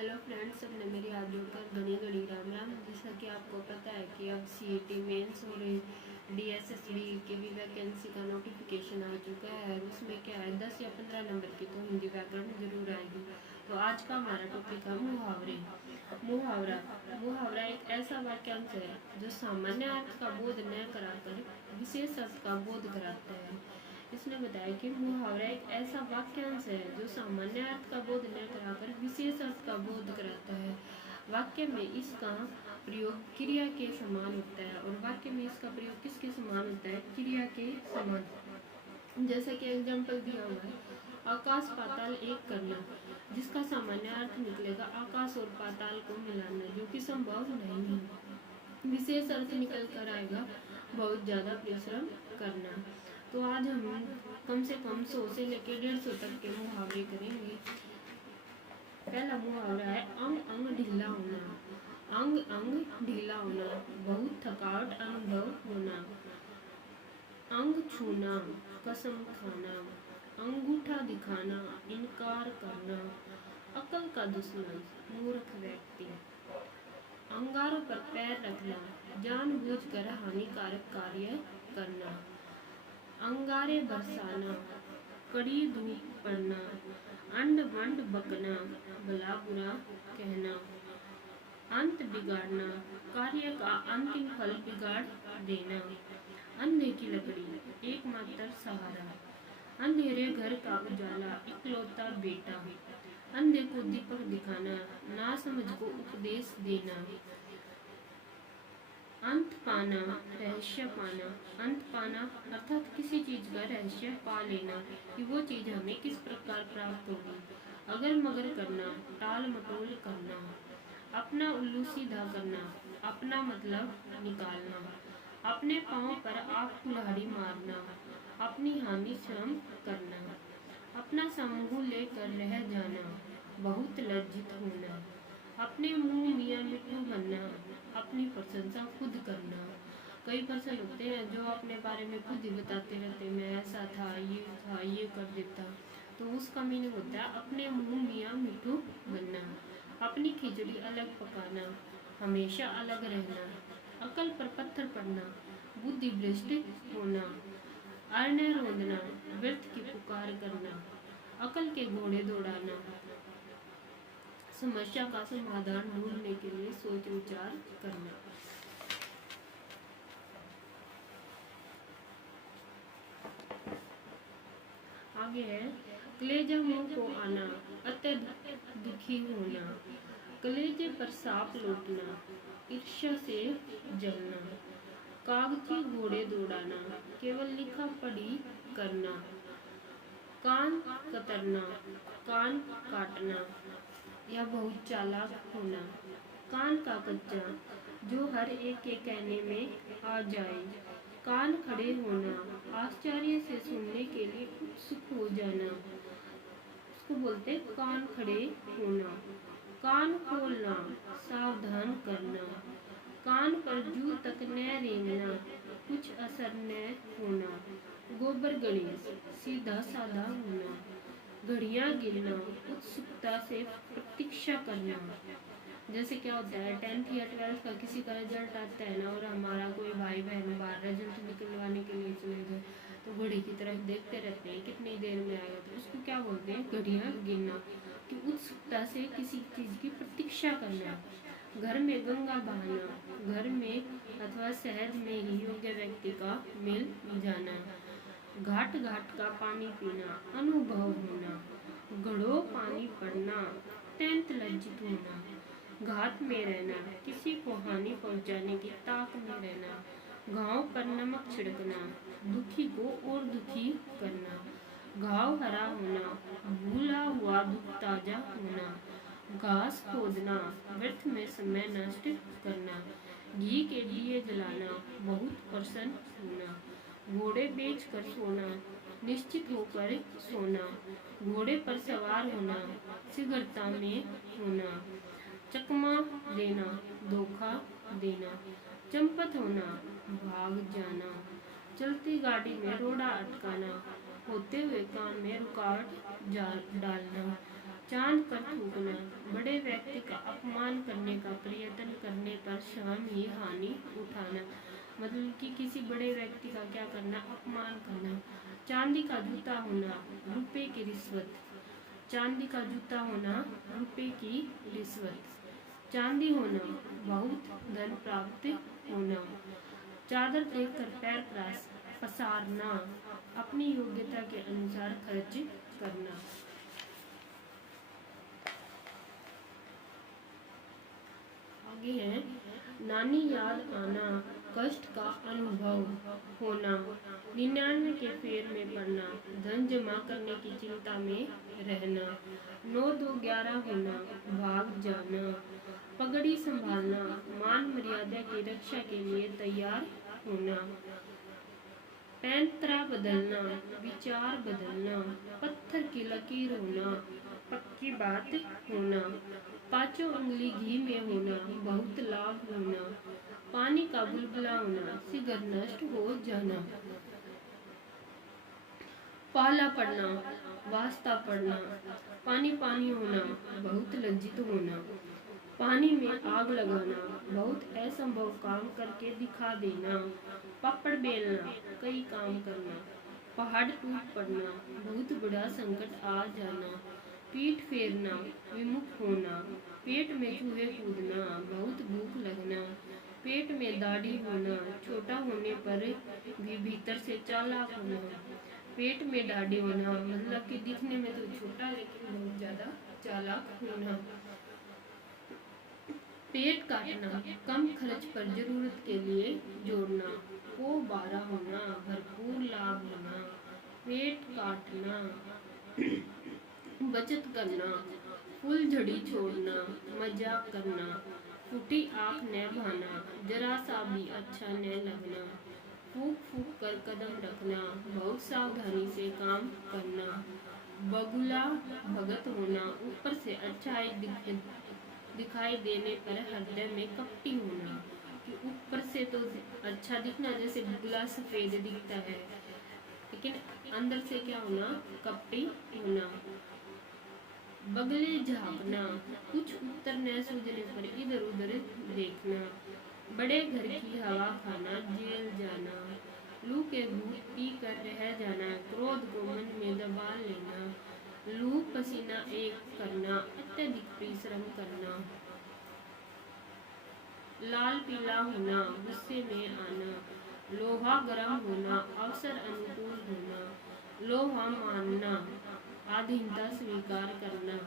Hello friends, सबने मेरी हाथ जोड़कर घड़ी घड़ी राम राम। जैसा कि आपको पता है कि अब सीईटी मेंस और डीएसएसबी के भी वैकेंसी का नोटिफिकेशन आ चुका है। उसमें क्या है, 10 या 15 नंबर की तो हिंदी व्याकरण जरूर आएगी। तो आज का हमारा टॉपिक है मुहावरे। मुहावरा मुहावरा एक ऐसा वाक्यांश है जो सामान्य अर्थ का बोध न कराकर विशेष अर्थ का बोध कराता है। इसने बताया कि मुहावरा एक ऐसा वाक्यांश है जो सामान्य अर्थ का बोध न कराकर विशेष अर्थ का बोध कराता है। वाक्य में इसका प्रयोग क्रिया के समान होता है और वाक्य में इसका प्रयोग किसके समान होता है? क्रिया के समान। जैसे कि एग्जाम्पल दिया हुआ है, आकाश पाताल एक करना, जिसका सामान्य अर्थ निकलेगा आकाश और पाताल को मिलाना, जो कि संभव नहीं है। विशेष अर्थ निकल कर आएगा बहुत ज्यादा परिश्रम करना। तो आज हम कम से कम 100 से लेकर 150 तक के मुहावरे करेंगे। पहला मुहावरा है अंग अंग ढीला होना। अंग अंग ढीला होना, बहुत थकावट अनुभव होना। अंग छूना, कसम खाना। अंगूठा दिखाना, इनकार करना। अकल का दुश्मन, मूर्ख व्यक्ति। अंगारों पर पैर रखना, जानबूझकर हानिकारक कार्य करना। अंगारे बरसाना, कड़ी धूप पड़ना। अंड वंड बकना, भला बुरा कहना। अंत बिगाड़ना, कार्य का अंतिम फल बिगाड़ देना। अंधे की लकड़ी, एकमात्र सहारा। अंधेरे घर का उजाला, इकलौता बेटा। अंधे को दीपक दिखाना, नासमझ को उपदेश देना। अंत पाना, रहस्य पाना। अंत पाना अर्थात किसी चीज का रहस्य पा लेना कि वो चीज हमें किस प्रकार प्राप्त होगी। अगर मगर करना, टाल मटोल करना। अपना उल्लू सीधा करना, अपना मतलब निकालना। अपने पांव पर आप कुल्हाड़ी मारना, अपनी हानि श्रम करना। अपना समूह लेकर रह जाना, बहुत लज्जित होना। अपने मुंह मियाँ मिट्टू बनना, अपनी प्रशंसा खुद करना। कई पर्सन होते हैं जो अपने बारे में खुद ही बताते रहते, मैं ऐसा था, ये कर देता। तो उसका मीनिंग होता है अपने मुंह मियाँ मिट्टू बनना। अपनी खिचड़ी अलग पकाना, हमेशा अलग रहना। अकल पर पत्थर पड़ना, बुद्धि भ्रष्ट होना। अर्ण रोंदना, व्यर्थ की पुकार करना। अकल के घोड़े दौड़ाना, समस्या का समाधान ढूंढने के लिए सोच विचार करना। आगे है कलेजा मुंह को आना, अत्यधिक दुखी होना। कलेजे पर सांप लौटना, ईर्ष्या से जलना। कागजी घोड़े दौड़ाना, केवल लिखा पढ़ी करना। कान कतरना, कान काटना या बहुत चालाक होना। कान का कच्चा, जो हर एक के कहने में आ जाए। कान खड़े होना, आश्चर्य से सुनने के लिए उत्सुक हो जाना, उसको बोलते कान खड़े होना। कान खोलना, सावधान करना। कान पर जू तक न रेंगना, कुछ असर न होना। गोबर गणेश, सीधा साधा होना। घड़ियां गिनना, उत्सुकता से प्रतीक्षा करना। जैसे क्या होता है, 10th या 12th का किसी का रिजल्ट आता है ना, और हमारा कोई भाई बहन बाहर रिजल्ट निकलवाने के लिए चले गए, तो घड़ी की तरफ देखते रहते हैं कितनी देर में आएगा। तो उसको क्या बोलते हैं? घड़ियां गिनना, कि उत्सुकता से किसी चीज की प्रतीक्षा करना। घर में गंगा बहाना, घर में अथवा शहर में ही योग्य व्यक्ति का मिल जाना। घाट घाट का पानी पीना, अनुभव होना। घड़ों पानी पड़ना, अत्यंत लज्जित होना। घात में रहना, किसी को हानि पहुंचाने की ताक में रहना। घाव पर नमक छिड़कना, दुखी को और दुखी करना। घाव हरा होना, भूला हुआ दुख ताजा होना। घास खोदना, व्यर्थ में समय नष्ट करना। घी के दिए जलाना, बहुत प्रसन्न होना। घोड़े बेच कर सोना, निश्चित होकर सोना। घोड़े पर सवार होना, शीघ्रता में होना। चकमा देना, धोखा देना। चंपत होना, भाग जाना। चलती गाड़ी में रोड़ा अटकाना, होते हुए काम में रुकावट डालना। चांद पर थूकना, बड़े व्यक्ति का अपमान करने का प्रयत्न करने पर स्वयं ही हानि उठाना। मतलब कि किसी बड़े व्यक्ति का क्या करना, अपमान करना। चांदी का जूता होना, रुपए की रिश्वत। चांदी का जूता होना, रुपए की रिश्वत। चांदी होना, बहुत धन प्राप्त होना। चादर देखकर पैर पसारना, अपनी योग्यता के अनुसार खर्च करना। आगे है नानी याद आना, कष्ट का अनुभव होना। 99 के फेर में पड़ना, धन जमा करने की चिंता में रहना। 9 2 11 होना, भाग जाना। पगड़ी संभालना, मान मर्यादा की रक्षा के लिए तैयार होना। पैंतरा बदलना, विचार बदलना। पत्थर की लकीर होना, पक्की बात होना। 5 उंगली घी में होना, बहुत लाभ होना। पानी का बुलबुला होना, शीघ्र नष्ट हो जाना। पाला पड़ना, वास्ता पड़ना। पानी पानी होना, बहुत लज्जित होना। पानी में आग लगाना, बहुत असंभव काम करके दिखा देना। पापड़ बेलना, कई काम करना। पहाड़ टूट पड़ना, बहुत बड़ा संकट आ जाना। पीठ फेरना, विमुख होना। पेट में चूहे कूदना, बहुत भूख लगना। पेट में दाढ़ी होना, छोटा होने पर भी भीतर से चालाक होना। पेट में दाढ़ी होना मतलब कि दिखने में तो छोटा लेकिन बहुत ज्यादा चालाक होना। पेट काटना, कम खर्च पर जरूरत के लिए जोड़ना। को 12 होना, भरपूर लाभ होना। पेट काटना, बचत करना। फुलझड़ी छोड़ना, मजाक करना। फूटी आँख न भाना, जरा सा भी अच्छा न लगना। फूक फूक कर कदम रखना, बहुत सावधानी से काम करना। बगुला भगत होना, ऊपर से अच्छाई दिखाई देने पर हृदय में कपटी होना। कि ऊपर से तो अच्छा दिखना, जैसे बगुला सफेद दिखता है, लेकिन अंदर से क्या होना, कपटी होना। बगले झांकना, कुछ उत्तर न सूझने पर इधर उधर देखना। बड़े घर की हवा खाना, जेल जाना। लू के घूंट पी कर रह जाना, क्रोध को मन में दबा लेना। लू पसीना एक करना, अत्यधिक परिश्रम करना। लाल पीला होना, गुस्से में आना। लोहा गर्म होना, अवसर अनुकूल होना। लोहा मानना, आधीनता स्वीकार करना।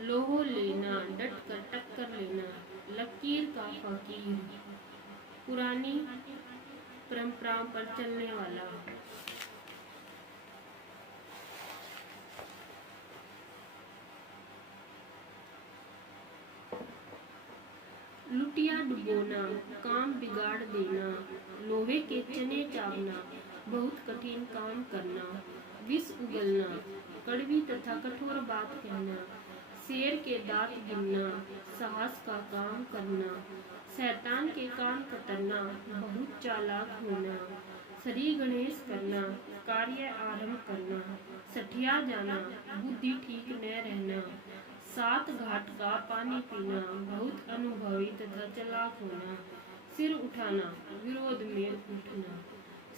लोहो लेना, डट कर टक्कर लेना। लकीर का फकीर, पुरानी परंपराओं पर चलने वाला। लुटिया डुबोना, काम बिगाड़ देना। लोहे के चने चावना, बहुत कठिन काम करना। विष उगलना, कड़वी तथा कठोर बात कहना। शेर के दांत गिनना, साहस का काम करना। शैतान के कान कतरना, बहुत चालाक होना। श्री गणेश करना, कार्य आरंभ करना। सठिया जाना, बुद्धि ठीक न रहना। 7 घाट का पानी पीना, बहुत अनुभवी तथा चालाक होना। सिर उठाना, विरोध में उठना।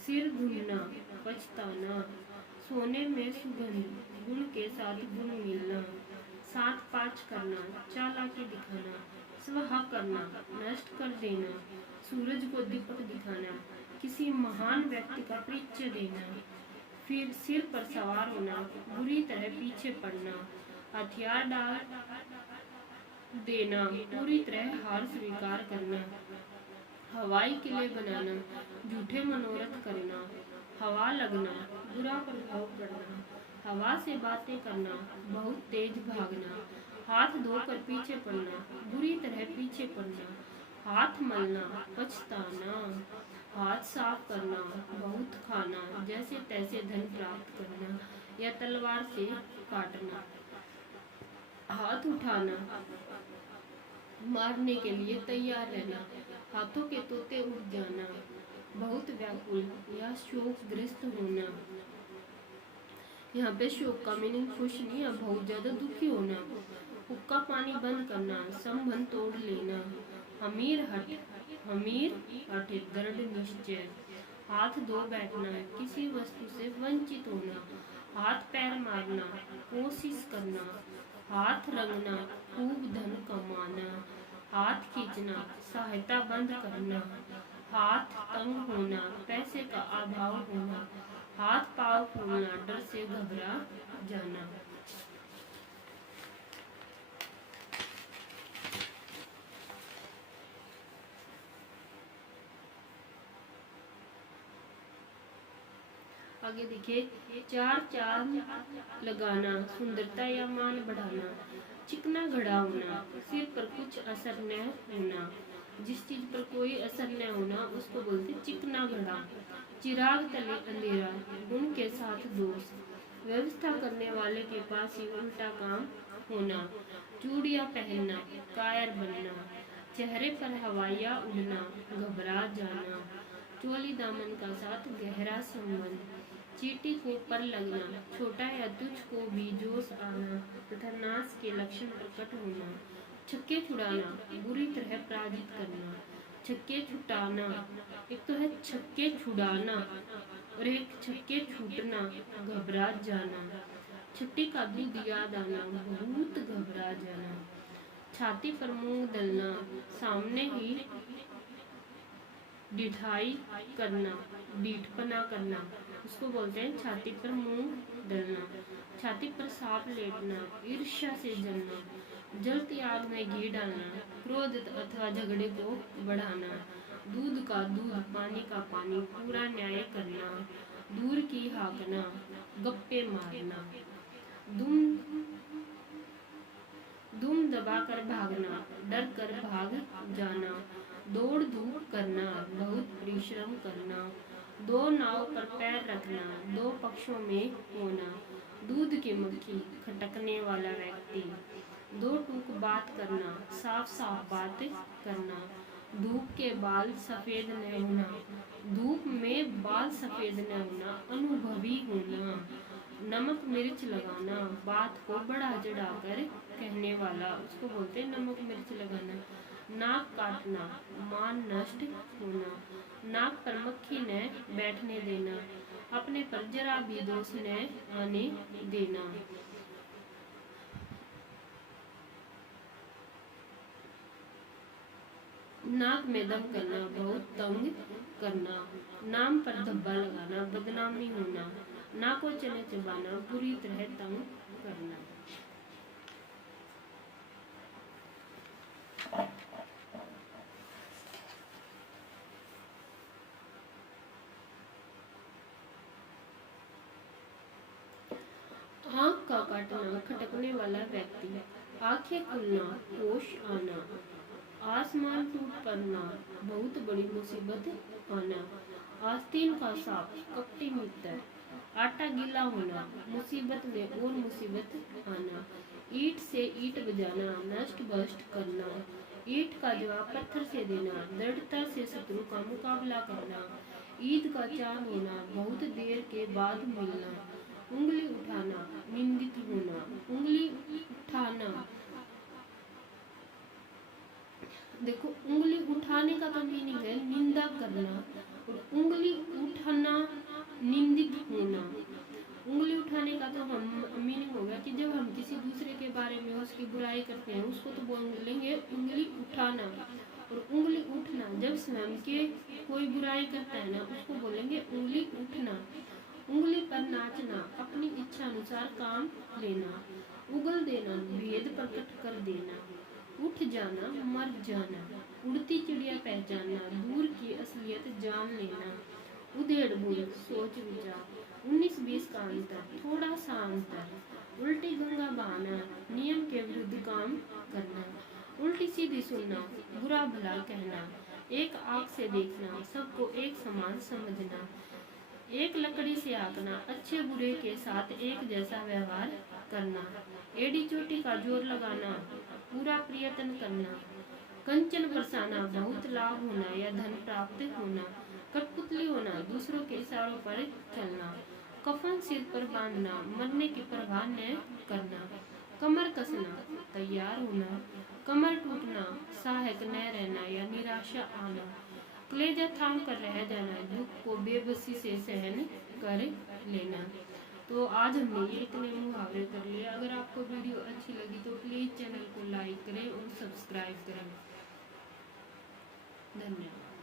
सिर धुलना, पछताना। सोने में सुगंध, गुण के साथ गुण मिलना। 7 5 करना, चालाकी दिखाना। स्वाहा करना, नष्ट कर देना। सूरज को दीपक दिखाना, किसी महान व्यक्ति का परिचय देना। फिर सिर पर सवार होना, बुरी तरह पीछे पड़ना। हथियार डाल देना, पूरी तरह हार स्वीकार करना। हवाई किले बनाना, झूठे मनोरथ करना। हवा लगना, बुरा प्रभाव पड़ना। हवा से बातें करना, बहुत तेज भागना। हाथ धोकर पीछे पड़ना, बुरी तरह पीछे पड़ना। हाथ मलना, पछताना। हाथ साफ करना, बहुत खाना, जैसे तैसे धन प्राप्त करना या तलवार से काटना। हाथ उठाना, मारने के लिए तैयार रहना। हाथों के तोते उड़ जाना, बहुत व्याकुल या शोकग्रस्त होना। यहाँ पे शोक का मीनिंग खुश नहीं है, बहुत ज्यादा दुखी होना। हुक्का पानी बंद करना, संबंध तोड़ लेना। हमीर हट दृढ़ निश्चय। हाथ धो बैठना, किसी वस्तु से वंचित होना। हाथ पैर मारना, कोशिश करना। हाथ रंगना, खूब धन कमाना। हाथ खींचना, सहायता बंद करना। हाथ तंग होना, पैसे का अभाव होना। हाथ पांव फूलना, डर से घबरा जाना। आगे देखिए, चार चांद लगाना, सुंदरता या मान बढ़ाना। चिकना घड़ा होना, सिर पर कुछ असर न होना। जिस चीज पर कोई असर न होना उसको बोलते चिकना घड़ा। चिराग तले अंधेरा, गुण के साथ दोष। व्यवस्था करने वाले के पास ही उल्टा काम होना। चूड़ियां पहनना, कायर बनना। चेहरे पर हवाइयां उड़ना, घबरा जाना। चोली दामन का साथ गहरा संबंध। चींटी को पर लगना, छोटा या तुच्छ को भी जोश आना तथा नाश के लक्षण प्रकट होना। छक्के छुड़ाना, बुरी तरह पराजित करना। छक्के छुटाना, एक तो है छक्के छुड़ाना और एक छक्के छूटना, घबरा जाना। छठी का दूध याद आना, बहुत घबरा जाना। छाती पर मुंह दलना, सामने ही डिठाई करना, डीठपना करना, उसको बोलते हैं छाती पर मुंह डलना। छाती पर सांप लेटना, ईर्ष्या से जलना। जलती आग में घी डालना, क्रोध अथवा झगड़े को बढ़ाना। दूध का दूध, पानी का पानी, पूरा न्याय करना। दूर की हाँकना, गप्पे मारना। दुम दुम दबाकर भागना, डर कर भाग जाना। दौड़ धूप करना, बहुत परिश्रम करना। दो नाव पर पैर रखना, दो पक्षों में होना। दूध की मक्खी, खटकने वाला व्यक्ति। दो टूक बात करना, साफ साफ बात करना। धूप के बाल सफेद न होना, धूप में बाल सफेद न होना, अनुभवी होना। नमक मिर्च लगाना, बात को बढ़ा चढ़ाकर कहने वाला, उसको बोलते हैं नमक मिर्च लगाना। नाक काटना, मान नष्ट होना। नाक पर मक्खी ने बैठने देना, अपने पर जरा भी दोष न आने देना। नाक में दम करना, बहुत तंग करना। नाम पर धब्बा लगाना, बदनामी होना। नाको चने चबाना, बुरी तरह तंग करना। आँख का काटना, खटकने वाला व्यक्ति। आंखें खुलना, होश आना। आसमान टूट पड़ना, बहुत बड़ी मुसीबत आना। आस्तीन का सांप, कपटी मित्र। आटा गीला होना, मुसीबत में और मुसीबत आना। ईंट से ईंट बजाना, नष्ट भ्रष्ट करना। ईंट का जवाब पत्थर से देना, दृढ़ता से शत्रु का मुकाबला करना। ईद का चांद होना, बहुत देर के बाद मिलना। उंगली उठाना, निंदित होना। उंगली उठाना, देखो उंगली उठाने का तो मीनिंग है निंदा करना, और उंगली उठाना निंदित होना। उंगली उठाने का तो हम मीनिंग होगा कि जब हम किसी दूसरे के बारे में उसकी बुराई करते हैं उसको तो बोलेंगे उंगली उठाना। और उंगली उठना, जब स्वयं के कोई बुराई करता है ना उसको बोलेंगे उंगली उठना। उंगली पर नाचना, अपनी इच्छा अनुसार काम लेना। उगल देना, भेद प्रकट कर देना। उठ जाना, मर जाना। उड़ती चिड़िया पहचानना, दूर की असलियत जान लेना। उधेड़ बुन, सोच विचार। 19-20 का अंतर, थोड़ा सा अंतर। उल्टी गंगा बहाना, नियम के विरुद्ध काम करना। उल्टी सीधी सुनना, बुरा भला कहना। एक आंख से देखना, सबको एक समान समझना। एक लकड़ी से आंकना, अच्छे बुरे के साथ एक जैसा व्यवहार करना। एड़ी चोटी का जोर लगाना, पूरा प्रयत्न करना। कंचन बरसाना, बहुत लाभ होना या धन प्राप्त होना। कठपुतली होना, दूसरों के इशारों पर चलना। कफन सिर पर बांधना, मरने की परवाह न करना। कमर कसना, तैयार होना। कमर टूटना, सहायक न रहना या निराशा आना। कलेजा थाम कर रह जाना, दुख को बेबसी से सहन कर लेना। तो आज हमने ये इतने मुहावरे कर लिए। अगर आपको वीडियो अच्छी लगी तो प्लीज़ चैनल को लाइक करें और सब्सक्राइब करें। धन्यवाद।